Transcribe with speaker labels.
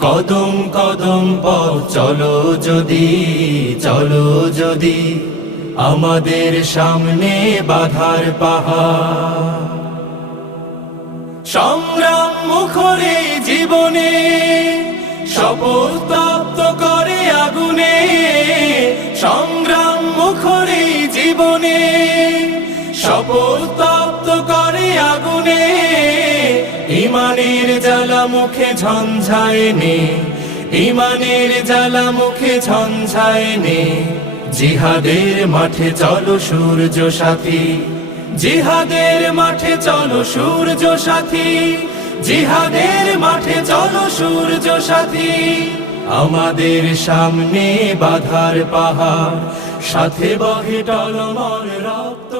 Speaker 1: কদম কদম পথ চলো যদি চলো যদি, আমাদের সামনে বাধার পাহাড়। সংগ্রাম মুখরে জীবনে, শপথ তপ্ত করে আগুনে। সংগ্রাম মুখরে জীবনে, শপথ তপ্ত করে আগুনে। ইমানের জ্বালা মুখে ঝঞ্ঝায় নে, ইমানের জ্বালা মুখে ঝঞ্ঝায় নে। জিহাদের মাঠে চলো সূর্য সাথী, জিহাদের মাঠে চলো সূর্য সাথী, জিহাদের মাঠে চলো সূর্য সাথী। আমাদের সামনে বাধার পাহাড়, সাথে বহে টলমল রক্ত